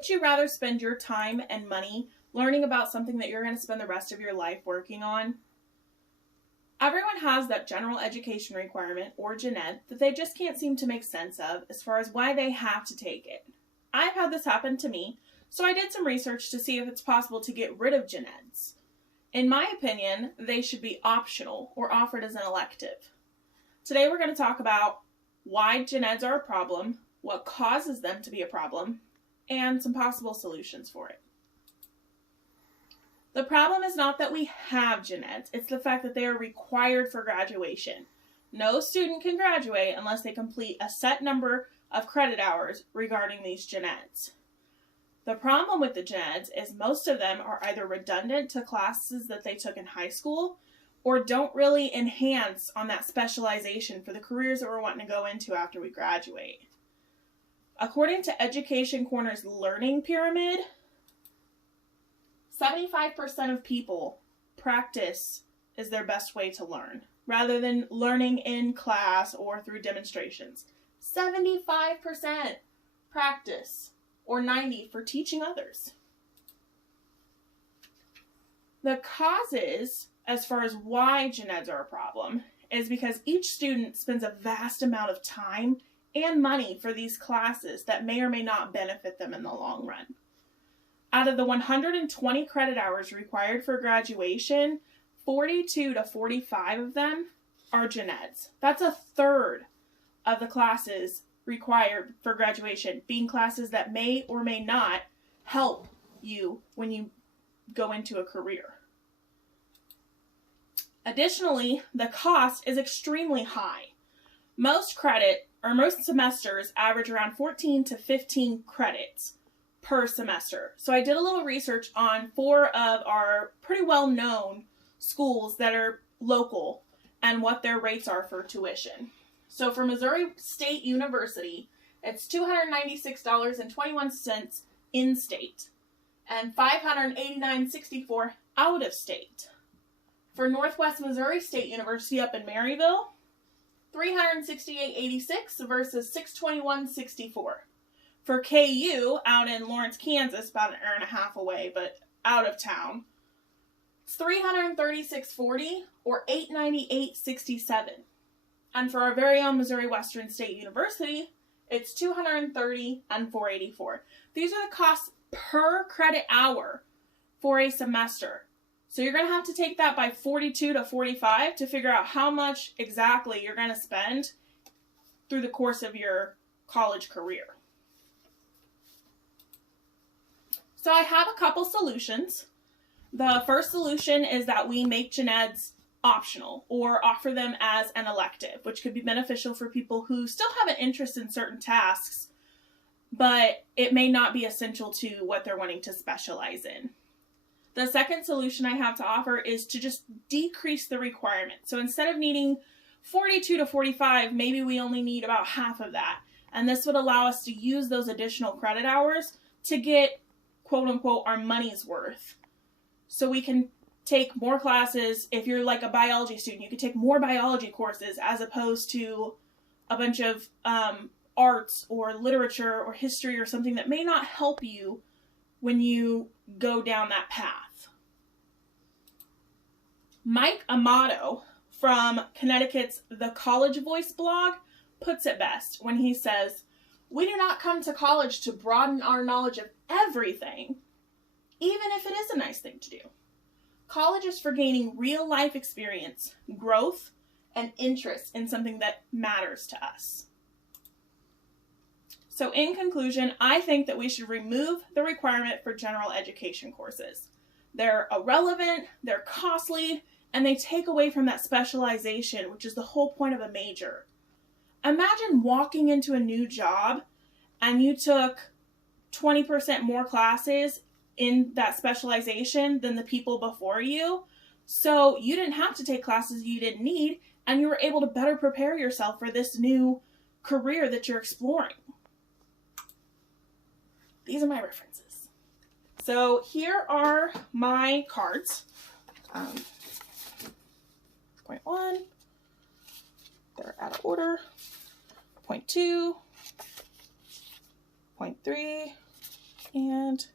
wouldn't you rather spend your time and money learning about something that you're going to spend the rest of your life working on? Everyone has that general education requirement, or gen ed, that they just can't seem to make sense of as far as why they have to take it. I've had this happen to me, so I did some research to see if it's possible to get rid of gen eds. In my opinion, they should be optional or offered as an elective. Today we're going to talk about why gen eds are a problem, what causes them to be a problem, and some possible solutions for it. The problem is not that we have gen eds, it's the fact that they are required for graduation. No student can graduate unless they complete a set number of credit hours regarding these gen eds. The problem with the gen eds is most of them are either redundant to classes that they took in high school or don't really enhance on that specialization for the careers that we're wanting to go into after we graduate. According to Education Corner's Learning Pyramid, 75% of people practice is their best way to learn, rather than learning in class or through demonstrations. 75% practice, or 90% for teaching others. The causes, as far as why gen eds are a problem, is because each student spends a vast amount of time and money for these classes that may or may not benefit them in the long run. Out of the 120 credit hours required for graduation, 42 to 45 of them are gen eds. That's a third of the classes required for graduation, being classes that may or may not help you when you go into a career. Additionally, the cost is extremely high. Most semesters average around 14 to 15 credits per semester. So I did a little research on 4 of our pretty well-known schools that are local and what their rates are for tuition. So for Missouri State University, it's $296.21 in-state and $589.64 out-of-state. For Northwest Missouri State University up in Maryville, $368.86 versus $621.64. For KU out in Lawrence, Kansas, about an hour and a half away, but out of town, it's $336.40 or $898.67. And for our very own Missouri Western State University, it's $230 and $484. These are the costs per credit hour for a semester. So you're going to have to take that by 42 to 45 to figure out how much exactly you're going to spend through the course of your college career. So I have a couple solutions. The first solution is that we make gen eds optional or offer them as an elective, which could be beneficial for people who still have an interest in certain tasks, but it may not be essential to what they're wanting to specialize in. The second solution I have to offer is to just decrease the requirement. So instead of needing 42 to 45, maybe we only need about half of that. And this would allow us to use those additional credit hours to get, quote unquote, our money's worth. So we can take more classes. If you're like a biology student, you could take more biology courses as opposed to a bunch of arts or literature or history or something that may not help you when you go down that path. Mike Amato from Connecticut's The College Voice blog puts it best when he says, "We do not come to college to broaden our knowledge of everything, even if it is a nice thing to do. College is for gaining real-life experience, growth, and interest in something that matters to us." So in conclusion, I think that we should remove the requirement for general education courses. They're irrelevant, they're costly, and they take away from that specialization, which is the whole point of a major. Imagine walking into a new job and you took 20% more classes in that specialization than the people before you. So you didn't have to take classes you didn't need, and you were able to better prepare yourself for this new career that you're exploring. These are my references. So here are my cards. Point 1, they're out of order. Point 2, point 3, And